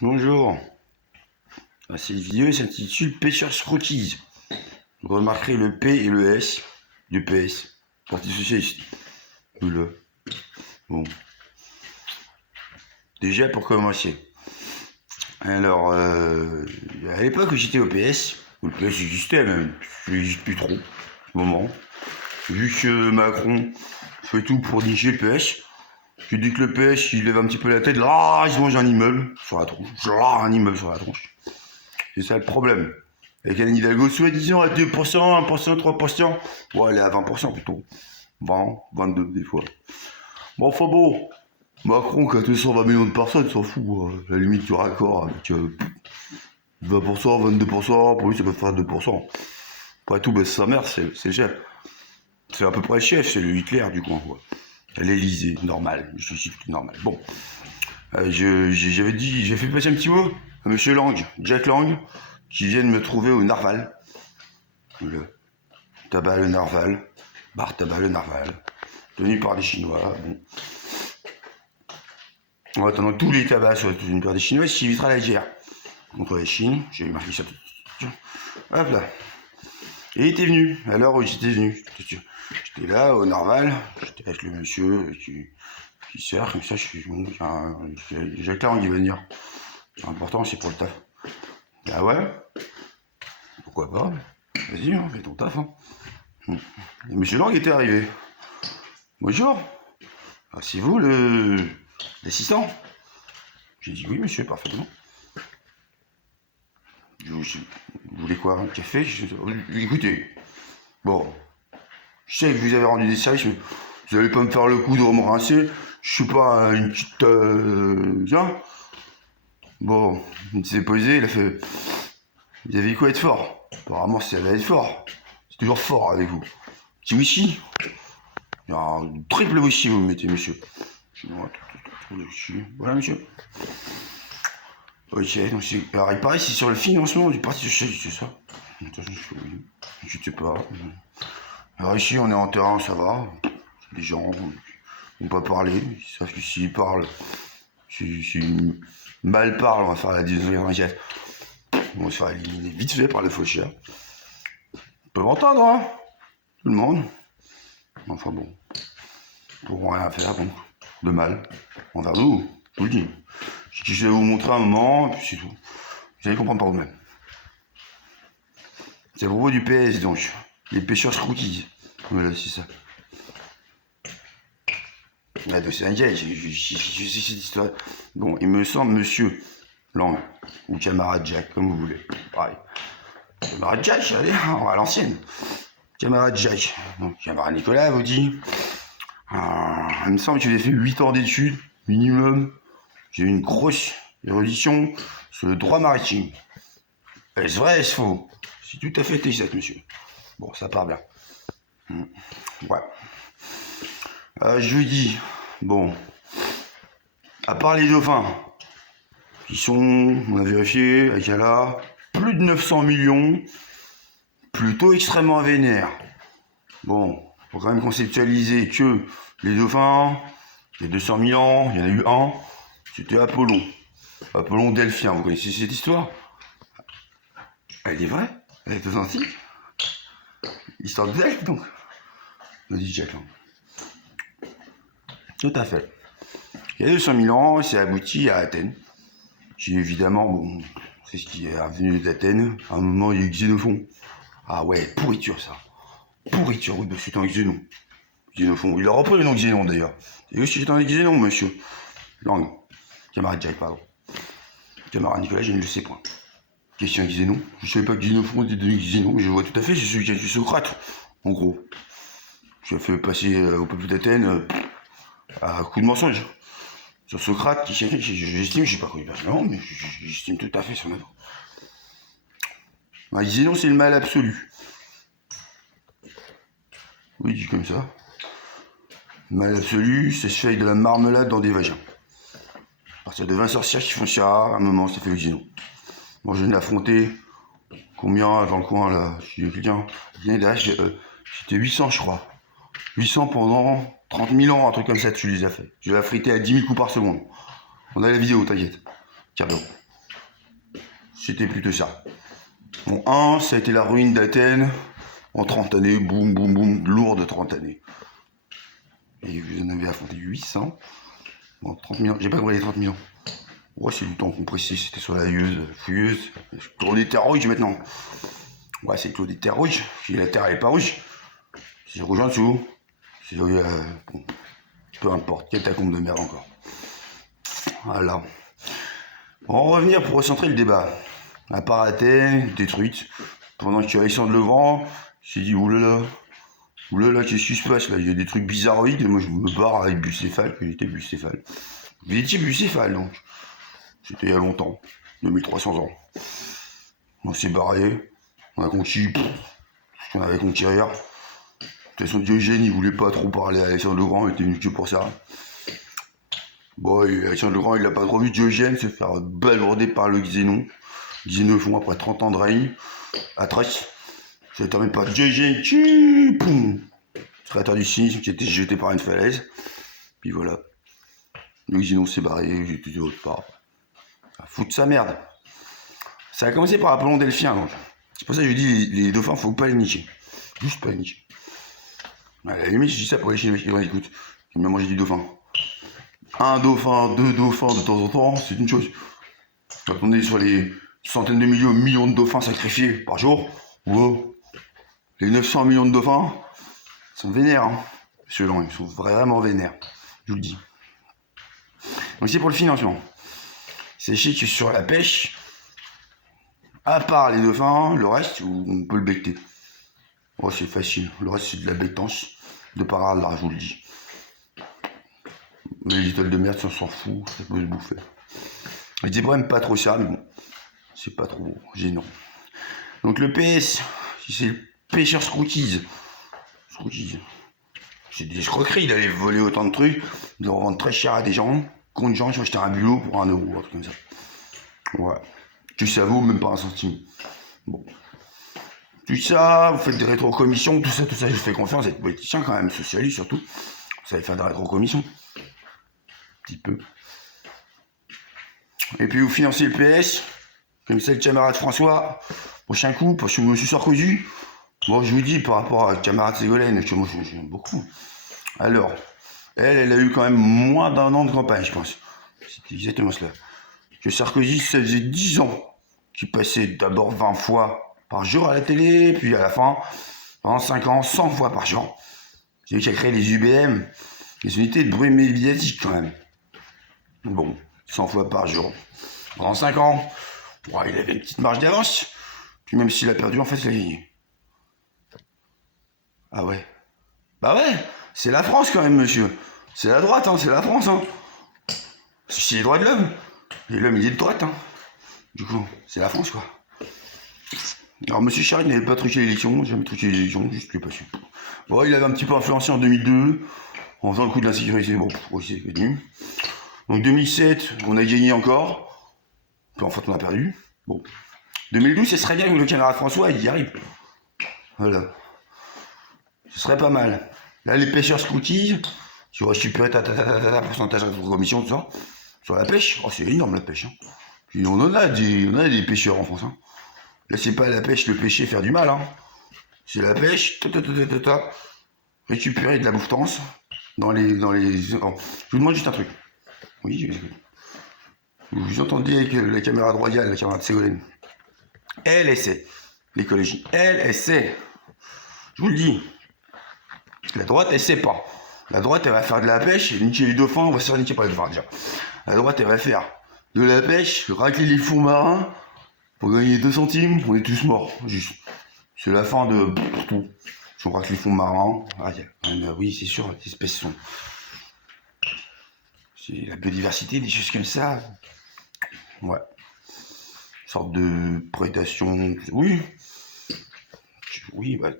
Bonjour. Cette vidéo s'intitule Pêcheurs Rookies. Vous remarquerez le P et le S du PS, Parti Socialiste. Oula. Bon. Déjà pour commencer. Alors, à l'époque où j'étais au PS, où le PS existait même, il n'existe plus trop, au moment. Vu que Macron fait tout pour nicher le PS, je dis que le PS il lève un petit peu la tête, là il se mange un immeuble sur la tronche, là un immeuble sur la tronche. C'est ça le problème. Avec Anne Hidalgo, soi-disant à 2%, 1%, 3%, ouais, elle est à 20% plutôt. 20, 22 des fois. Bon, enfin bon, Macron qui a 220 millions de personnes s'en fout, la limite du raccord avec 20%, 22%, pour lui ça peut faire 2%. Après tout, bah, sa mère, c'est le chef. C'est à peu près le chef, c'est le Hitler du coin, quoi. L'Elysée, normal, je suis tout normal. Bon, j'avais dit, j'ai fait passer un petit mot à Monsieur Lang, Jack Lang, qui vient de me trouver au Narval. Le tabac le Narval, bar tabac le Narval, tenu par des Chinois. Bon. En attendant tous les tabacs soient tenus par des Chinois, ce qui évitera la guerre contre la Chine. J'ai marqué ça. Hop là. Et il était venu, à l'heure où j'étais venu. J'étais là au Narval, j'étais avec le monsieur qui sert, comme ça je suis bon, Jacques Lang il va venir. C'est important, c'est pour le taf. Ah ouais, pourquoi pas, vas-y, hein, fais ton taf. Hein. Et monsieur Lang était arrivé. Bonjour, ah, c'est vous l'assistant? J'ai dit oui monsieur, parfaitement. Vous voulez quoi, un café? Écoutez, bon, je sais que vous avez rendu des services, mais vous n'allez pas me faire le coup de me rincer. Je suis pas une petite... Tiens. Bon, il s'est posé, il a fait... Vous avez quoi être fort? Apparemment, ça va être fort. C'est toujours fort avec vous. Petit whisky. Il y a un triple whisky, vous me mettez, monsieur. Voilà, monsieur. Ok, donc c'est... Alors, il paraît que c'est sur le financement du Parti Socialiste, c'est ça? Je sais pas. Alors ici, on est en terrain, ça va. Les gens vont pas parler. Ils savent que s'ils parlent, s'ils mal parlent, on va faire la deuxième. On va se faire éliminer vite fait par le faucheur. Ils peuvent entendre, hein, tout le monde. Enfin bon, ils pourront rien faire, bon, de mal envers nous, je vous le dis. Je vais vous montrer un moment, et puis c'est tout. Vous allez comprendre par vous-même. C'est à propos du PS, donc. Les pêcheurs rookies. Voilà, c'est ça. Ah, c'est un gars, je sais cette histoire. Bon, il me semble, monsieur Lang, ou camarade Jack, comme vous voulez. Pareil. Camarade Jack, allez, à l'ancienne. Camarade Jack. Donc, camarade Nicolas vous dit. Il me semble que j'ai fait 8 ans d'études, minimum. J'ai eu une grosse érudition sur le droit maritime. Est-ce vrai, est-ce faux? C'est tout à fait exact, monsieur. Bon, ça part bien. Ouais. Je lui dis, bon, à part les dauphins, qui sont, on a vérifié, avec Yala, plus de 900 millions, plutôt extrêmement vénères. Bon, faut quand même conceptualiser que les dauphins, il y a 200 000 ans, il y en a eu un, c'était Apollon. Apollon Delphien, vous connaissez cette histoire? Elle est vraie? Elle est authentique? Histoire de Delphes, donc, me dit Jack. Tout à fait. Il y a 200 000 ans, c'est abouti à Athènes. Qui évidemment, bon, c'est ce qui est revenu d'Athènes. À un moment, il y a eu Xénophon. Ah ouais, pourriture ça. Pourriture, oui, parce que c'était un Xénon. Xénophon. Il a repris le nom Xénon d'ailleurs. Et aussi, c'est un Xénon, monsieur. Lang. Camarade Jack, pardon. Camarade Nicolas, je ne le sais point. Question Xénon. Je ne savais pas que Xénophon était devenu Xénon, mais je vois tout à fait, c'est celui qui a tué Socrate, en gros. Je l'ai fait passer au peuple d'Athènes à coup de mensonge. Sur Socrate, j'estime, je sais pas quoi il personnellement, mais j'estime tout à fait son œuvre. Xénon, c'est le mal absolu. Oui, dit comme ça. Le mal absolu, ça se fait avec de la marmelade dans des vagins. À partir de 20 sorcières qui font ça, à un moment, ça fait le Xénon. Moi, je viens d'affronter combien dans le coin, là, si quelqu'un vient d'âge, c'était 800, je crois. 800 pendant 30 000 ans, un truc comme ça, tu les as fait. Je l'ai frité à 10 000 coups par seconde. On a la vidéo, t'inquiète. Cadeau. c'était plutôt ça. Bon, 1, ça a été la ruine d'Athènes en 30 années, boum, boum, boum, lourde 30 années. Et vous en avez affronté 800. Bon, 30 000 ans, j'ai pas compris les 30 000 ans. Ouais, c'est du temps compressé, c'était sur la fouilleuse. Claude des terres rouges maintenant. Ouais, c'est Claude des terres rouges. Si la terre elle est pas rouge, c'est rouge en dessous. C'est bon, peu importe, catacombe de merde encore. Voilà. On va revenir pour recentrer le débat. À part Athènes, détruite. Pendant que Alexandre le Grand, s'est dit oulala, qu'est-ce qui se passe là? Il y a des trucs bizarroïdes, et moi je me barre avec Bucéphale, que j'étais Bucéphale. Vous étiez Bucéphale donc. C'était il y a longtemps, 2300 ans. On s'est barré, on a conquis ce qu'on avait conquérir. De toute façon, Diogène, il voulait pas trop parler à Alexandre le Grand, il était venu que pour ça. Bon, Alexandre le Grand, il a pas trop vu Diogène se faire balaurder par le Xénon. Xénophon, après 30 ans de règne, Atrache. Ça ne termine pas Diogène, créateur du cynisme qui a été jeté par une falaise. Puis voilà. Le Xénon s'est barré, j'étais de l'autre part. Foutre sa merde. Ça a commencé par Apollon Delphien, donc. C'est pour ça que je dis les dauphins, faut pas les nicher. Juste pas les nicher. À la limite, je dis ça pour les Chinois qui écoutent. Qui aiment manger du dauphin. Un dauphin, 2 dauphins de temps en temps, c'est une chose. Quand on est sur les centaines de millions de dauphins sacrifiés par jour, wow. Les 900 millions de dauphins sont vénères, hein. Selon eux, ils sont vraiment vénères. Je vous le dis. Donc c'est pour le financement. Sachez que sur la pêche, à part les dauphins, le reste, on peut le becter. Oh, c'est facile. Le reste, c'est de la bectance. De par hasard, je vous le dis. Les étoiles de merde, ça s'en fout. Ça peut se bouffer. Les zèbres n'aiment pas trop ça, mais bon. C'est pas trop gênant. Donc le PS, si c'est le pêcheur Scrookies. C'est des escroqueries d'aller voler autant de trucs, de le revendre très cher à des gens. Contre gens qui ont acheté un bulot pour 1 euro, un truc comme ça. Ouais. Tout ça vaut même pas 1 centime. Bon. Tout ça, vous faites des rétrocommissions, tout ça, je fais confiance à être politicien quand même, socialiste surtout. Vous savez faire des rétrocommissions. Un petit peu. Et puis vous financez le PS, comme c'est le camarade François, prochain coup, parce que M. Sarkozy, bon je vous dis par rapport à la camarade Ségolène, que moi j'aime beaucoup. Alors, elle a eu quand même moins d'1 an de campagne, je pense. C'était exactement cela. Que Sarkozy, ça faisait 10 ans qu'il passait d'abord 20 fois par jour à la télé, puis à la fin, pendant 5 ans, 100 fois par jour. C'est lui qui a créé les UBM, les unités de bruit médiatique quand même. Bon, 100 fois par jour. Pendant 5 ans, ouais, il avait une petite marge d'avance. Puis même s'il a perdu, en fait, il a gagné. Ah ouais. Bah ouais, c'est la France quand même, monsieur. C'est la droite, hein, c'est la France, hein. C'est les droits de l'homme. Et l'homme, il est de droite, hein. Du coup, c'est la France, quoi. Alors, monsieur Charest n'avait pas truqué l'élection, jamais truqué l'élection, juste qu'il est pas su. Bon, il avait un petit peu influencé en 2002, en faisant le coup de l'insécurité, bon, aussi, c'est connu. Donc 2007, on a gagné encore. Puis en fait, on a perdu. Bon. 2012, ce serait bien que le camarade François, il y arrive. Voilà. Ce serait pas mal. Là, les pêcheurs Scrookies, qui ont récupéré pourcentage de commission, tout ça. Sur la pêche, oh, c'est énorme la pêche. Hein. Puis on en a des pêcheurs en France. Hein. Là, c'est pas la pêche, le pêcher, faire du mal. Hein. C'est la pêche, récupérer de la bouffetance dans les. Oh, je vous demande juste un truc. Oui, je vous écoute. Vous entendez avec la camarade royale, la camarade Ségolène. Elle essaie. L'écologie. Elle essaie. Je vous le dis. La droite, elle sait pas. La droite, elle va faire de la pêche, et niquer les dauphins, on va se faire niquer par les dauphins déjà. La droite, elle va faire de la pêche, racler les fonds marins, pour gagner 2 centimes, on est tous morts, juste. C'est la fin de tout. Si on racle les fonds marins, oui, c'est sûr, les espèces sont... C'est la biodiversité, des choses comme ça. Ouais. Une sorte de prédation, oui. Oui, bah,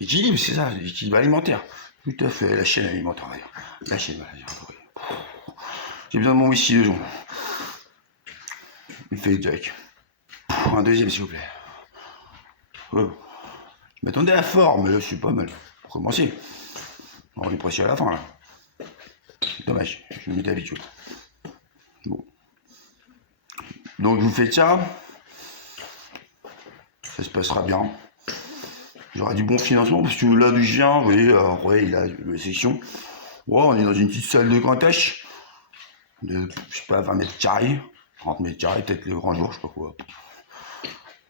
équilibre, c'est ça, l'équilibre alimentaire. Tout à fait, la chaîne alimentaire, on va dire. La chaîne alimentaire, oui. J'ai besoin de mon whisky de jour. Il fait Jack. Un deuxième, s'il vous plaît. Oh. Je m'attendais à fort, mais là, je suis pas mal. Pour commencer. On est presque à la fin, là. Dommage, je m'étais habitué. Bon. Donc vous faites ça. Ça se passera bien. J'aurai du bon financement parce que là d'où je viens, vous voyez, ouais, il a une section. Ouais, on est dans une petite salle de cantache. De, je sais pas, 20 mètres carrés. 30 mètres carrés, peut-être le grand jour, je sais pas quoi.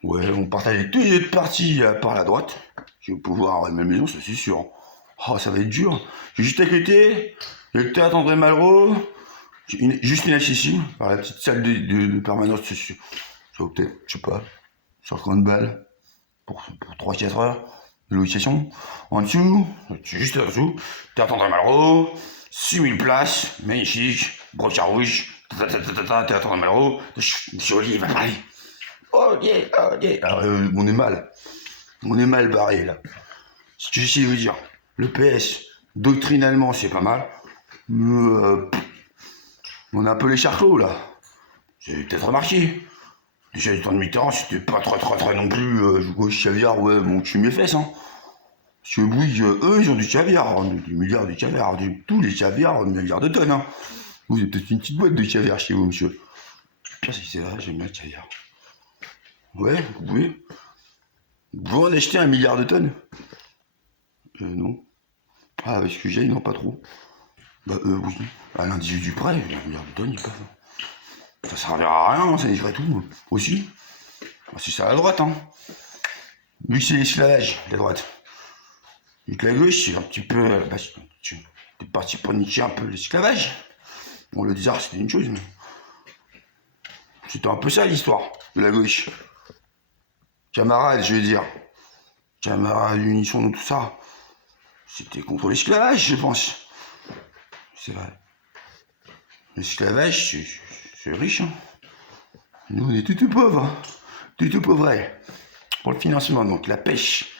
Ouais, on partage tous les deux parties par la droite. Je vais pouvoir avoir une même maison, ça c'est sûr. Oh, ça va être dur. J'ai juste à côté, le théâtre André Malraux, juste inaccessible, par la petite salle de permanence, c'est sûr. Ça vaut peut-être, je sais pas, 50 balles pour 3-4 heures de location. En dessous, juste en dessous, théâtre André Malraux, 6000 places, magnifique, brocart rouge, théâtre André Malraux, Monsieur Olivier va parler. Ok. Alors, on est mal barré là. Ce que j'essaie de vous dire, le PS, doctrinalement, c'est pas mal. Mais on a un peu les charclots là. Vous avez peut-être remarqué. Déjà, les temps de Mitterrand, c'était pas très non plus. Gauche caviar, ouais, bon, je suis mes fesses, hein. Parce que Bouygues, eux, ils ont du caviar, hein, du milliard de caviar, tous les caviars, milliards de tonnes, hein. Vous avez peut-être une petite boîte de caviar chez vous, monsieur. Pire, c'est vrai, j'aime bien le caviar. Ouais, vous pouvez. Vous pouvez en acheter 1 milliard de tonnes? Non. Ah, avec ce que j'ai, non, pas trop. Bah, oui. À l'indice du prêt, 1 milliard de tonnes, il pas ça. Ça servira à rien, ça livrerait tout. Aussi. C'est ça à droite, hein. Vu que c'est l'esclavage, la droite. Vu que la gauche, c'est un petit peu. Bah, t'es parti pour niquer un peu l'esclavage. Bon, le tsar, c'était une chose, mais. C'était un peu ça l'histoire de la gauche. Camarades, je veux dire. Camarades, unisson, tout ça. C'était contre l'esclavage, je pense. C'est vrai. L'esclavage, c'est riche, hein. Nous, on est tout pauvres, hein. Tout pauvres. Pour le financement, donc la pêche.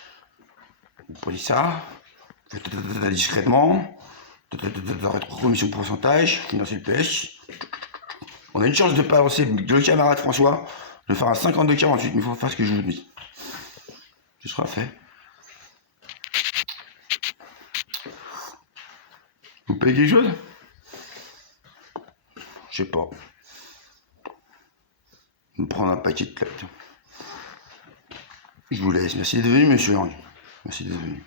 Vous prenez ça, discrètement, commission de pourcentage, financer le pêche. On a une chance de pas lancer le camarade François, de faire un 52-48, mais il faut faire ce que je vous dis. Ce sera fait. Vous payez quelque chose? Je sais pas. Je vais me prendre un paquet de clopes. Je vous laisse. Merci d'être venu, monsieur. Merci d'être venu.